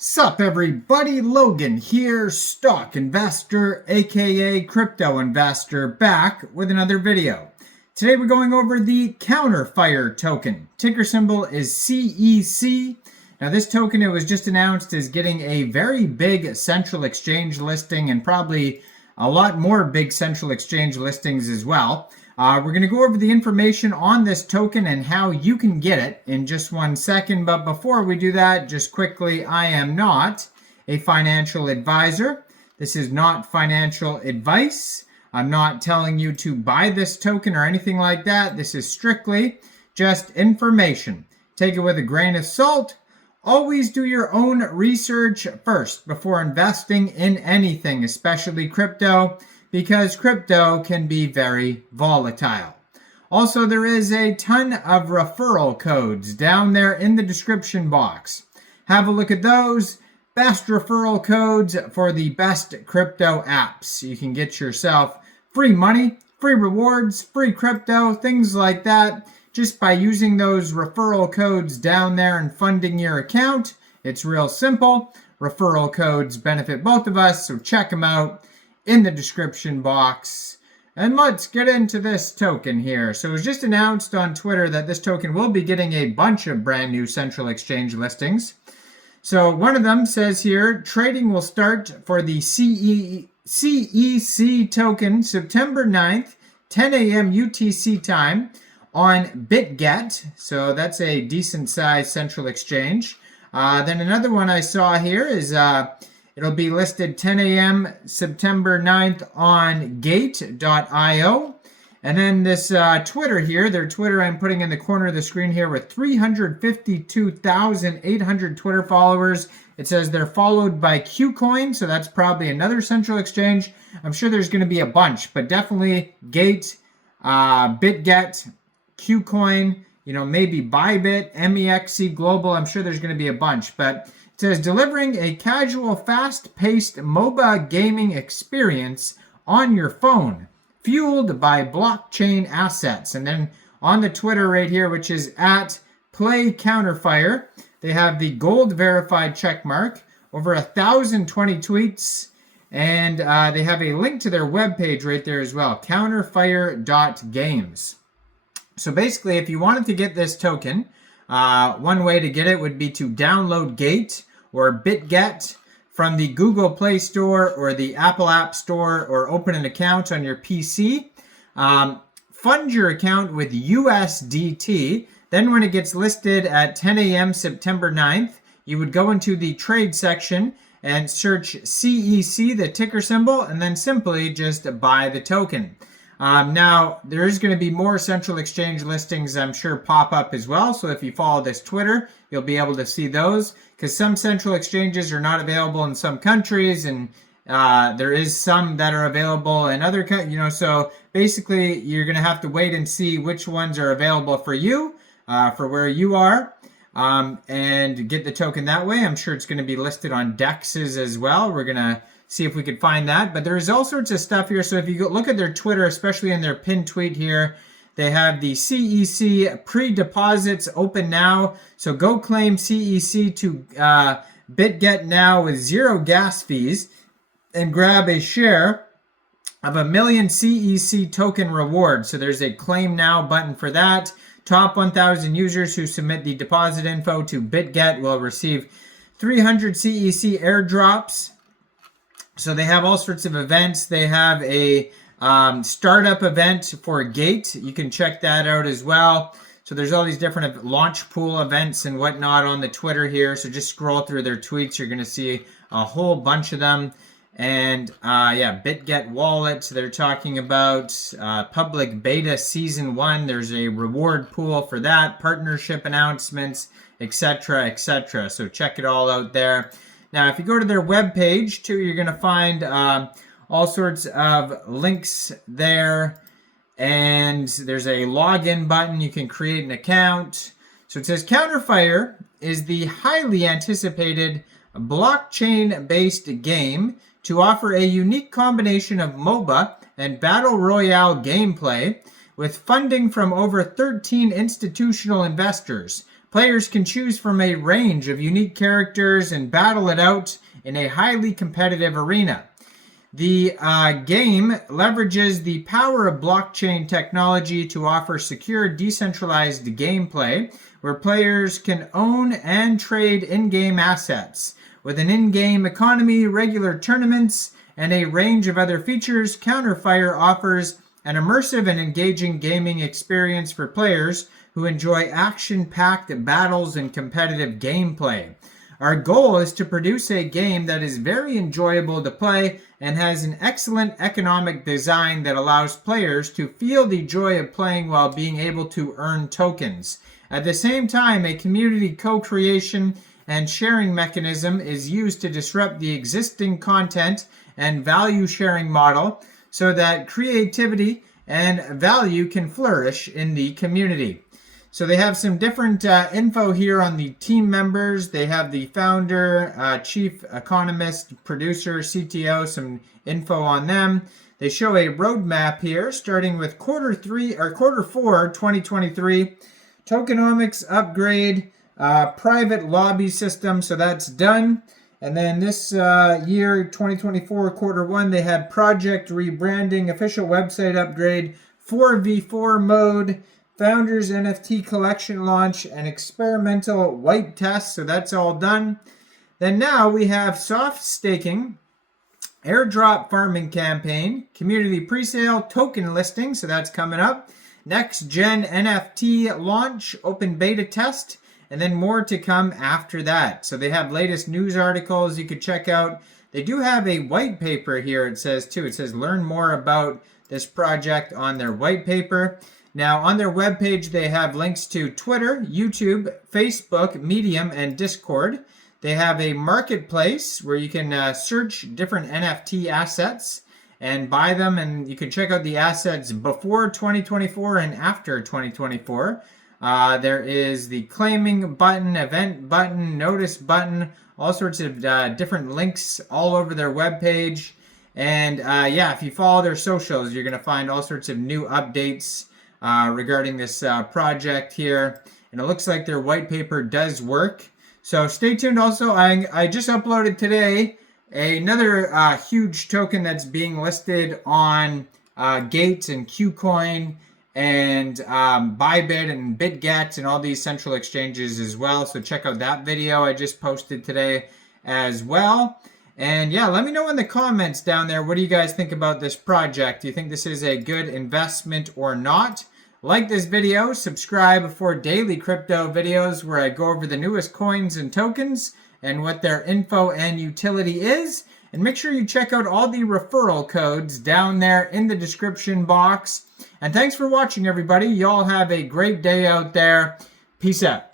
Sup everybody, Logan here, stock investor aka crypto investor, back with another video. Today we're going over the Counterfire token. Ticker symbol is CEC. Now this token, it was just announced as getting a very big central exchange listing and probably a lot more big central exchange listings as well. We're going to go over the information on this token and how you can get it in just 1 second. But before we do that, just quickly, I am not a financial advisor. This is not financial advice. I'm not telling you to buy this token or anything like that. This is strictly just information. Take it with a grain of salt. Always do your own research first before investing in anything, especially crypto, because crypto can be very volatile. Also, there is a ton of referral codes down there in the description box. Have a look at those. Best referral codes for the best crypto apps. You can get yourself free money, free rewards, free crypto, things like that, just by using those referral codes down there and funding your account. It's real simple. Referral codes benefit both of us, so check them out in the description box. And let's get into this token here. So it was just announced on Twitter that this token will be getting a bunch of brand new central exchange listings. So one of them says here, trading will start for the CEC token September 9th, 10 a.m. UTC time on Bitget. So that's a decent sized central exchange. Then another one I saw here is it'll be listed 10 a.m. September 9th on gate.io. And then this Twitter here, their Twitter I'm putting in the corner of the screen here with 352,800 Twitter followers. It says they're followed by Kucoin, so that's probably another central exchange. I'm sure there's going to be a bunch, but definitely Gate, Bitget, Kucoin, maybe Bybit, MEXC Global. I'm sure there's going to be a bunch, but it says delivering a casual, fast-paced MOBA gaming experience on your phone, fueled by blockchain assets. And then on the Twitter right here, which is at Play Counterfire, they have the gold verified check mark, over 1,020 tweets, and they have a link to their webpage right there as well, counterfire.games. So basically, if you wanted to get this token, one way to get it would be to download Gate or Bitget from the Google Play Store or the Apple App Store, or open an account on your PC. Fund your account with USDT. Then when it gets listed at 10 a.m. September 9th, you would go into the trade section and search CEC, the ticker symbol, and then simply just buy the token. Now, there is going to be more central exchange listings, I'm sure, pop up as well. So if you follow this Twitter, you'll be able to see those, because some central exchanges are not available in some countries, and there is some that are available in other countries. So basically, you're going to have to wait and see which ones are available for you, for where you are, and get the token that way. I'm sure it's going to be listed on DEXs as well. We're going to see if we could find that. But there's all sorts of stuff here. So if you look at their Twitter, especially in their pinned tweet here, they have the CEC pre-deposits open now. So go claim CEC to Bitget now with 0 gas fees and grab a share of 1 million CEC token reward. So there's a claim now button for that. Top 1,000 users who submit the deposit info to Bitget will receive 300 CEC airdrops. So they have all sorts of events. They have a startup event for Gate. You can check that out as well. So there's all these different launch pool events and whatnot on the Twitter here. So just scroll through their tweets. You're going to see a whole bunch of them. And yeah, Bitget Wallet, they're talking about public beta season 1. There's a reward pool for that, partnership announcements, etc., etc. So check it all out there. Now, if you go to their webpage too, you're going to find all sorts of links there. And there's a login button. You can create an account. So it says Counterfire is the highly anticipated blockchain-based game to offer a unique combination of MOBA and Battle Royale gameplay with funding from over 13 institutional investors, Players can choose from a range of unique characters and battle it out in a highly competitive arena. The game leverages the power of blockchain technology to offer secure, decentralized gameplay where players can own and trade in-game assets. With an in-game economy, regular tournaments, and a range of other features, Counterfire offers an immersive and engaging gaming experience for players who enjoy action-packed battles and competitive gameplay. Our goal is to produce a game that is very enjoyable to play and has an excellent economic design that allows players to feel the joy of playing while being able to earn tokens. At the same time, a community co-creation and sharing mechanism is used to disrupt the existing content and value sharing model so that creativity and value can flourish in the community. So they have some different info here on the team members. They have the founder, chief economist, producer, CTO, some info on them. They show a roadmap here starting with quarter 4, 2023. Tokenomics upgrade, private lobby system, so that's done. And then this year, 2024, quarter 1, they had project rebranding, official website upgrade, 4v4 mode, Founders NFT collection launch, and experimental white test. So that's all done. Then now we have soft staking, airdrop farming campaign, community presale, token listing. So that's coming up. Next gen NFT launch, open beta test, and then more to come after that. So they have latest news articles you could check out. They do have a white paper here, it says too. It says learn more about this project on their white paper. Now, on their webpage, they have links to Twitter, YouTube, Facebook, Medium, and Discord. They have a marketplace where you can search different NFT assets and buy them, and you can check out the assets before 2024 and after 2024. There is the claiming button, event button, notice button, all sorts of different links all over their webpage. And yeah, if you follow their socials, you're going to find all sorts of new updates regarding this project here. And it looks like their white paper does work. So stay tuned. Also, I just uploaded today another huge token that's being listed on Gate and Kucoin and Bybit and Bitget and all these central exchanges as well. So check out that video I just posted today as well. And yeah, let me know in the comments down there, what do you guys think about this project? Do you think this is a good investment or not? Like this video, subscribe for daily crypto videos where I go over the newest coins and tokens and what their info and utility is. And make sure you check out all the referral codes down there in the description box. And thanks for watching, everybody. Y'all have a great day out there. Peace out.